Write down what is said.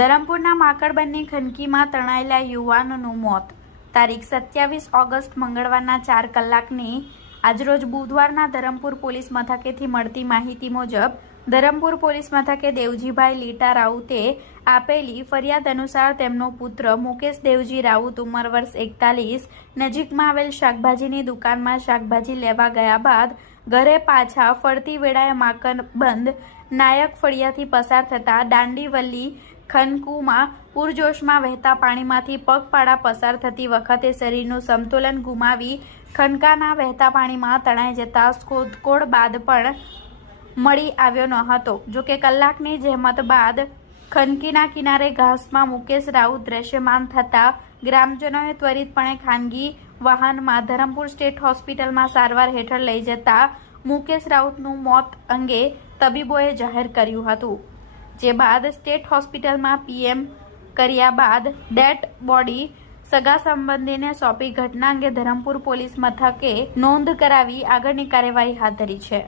ધરમપુરના માકડબંધની ખનકીમાં તણાયેલા યુવાનનું મોત. તારીખ સત્યાવીસ ઓગસ્ટ મંગળવારના ચાર કલાકની આજરોજ બુધવારના ધરમપુર પોલીસ મથકેથી મળતી માહિતી મુજબ, ધરમપુર પોલીસ મથકે દેવજીભાઈ લીટા રાઉતે આપેલી ફરિયાદ અનુસાર તેમનો પુત્ર મુકેશ દેવજી રાઉત ઉંમર વર્ષ એકતાલીસ, નજીકમાં આવેલ શાકભાજીની દુકાનમાં શાકભાજી લેવા ગયા બાદ ઘરે પાછા ફરતી વેળાએ માકડબંધ નાયક ફળિયાથી પસાર થતા દાંડીવલ્લી ખનકુમાં પૂરજોશમાં વહેતા પાણીમાંથી પગપાળા પસાર થતી વખતે શરીરનું સંતુલન ગુમાવી ખનકાના વહેતા પાણીમાં તણાઈ જતા શોધખોળ બાદ પણ મળી આવ્યો ન હતો. જોકે કલાકની જહેમત બાદ ખનકીના કિનારે ઘાસમાં મુકેશ રાઉત દ્રશ્યમાન થતા ગ્રામજનોએ ત્વરિતપણે ખાનગી વાહનમાં ધરમપુર સ્ટેટ હોસ્પિટલમાં સારવાર હેઠળ લઈ જતા મુકેશ રાઉતનું મોત અંગે તબીબોએ જાહેર કર્યું હતું. જે બાદ સ્ટેટ હોસ્પિટલમાં પીએમ કર્યા બાદ ડેડ બોડી સગા સંબંધીને સોંપી ઘટના અંગે ધરમપુર પોલીસ મથકે નોંધ કરાવી આગળની કાર્યવાહી હાથ ધરી છે.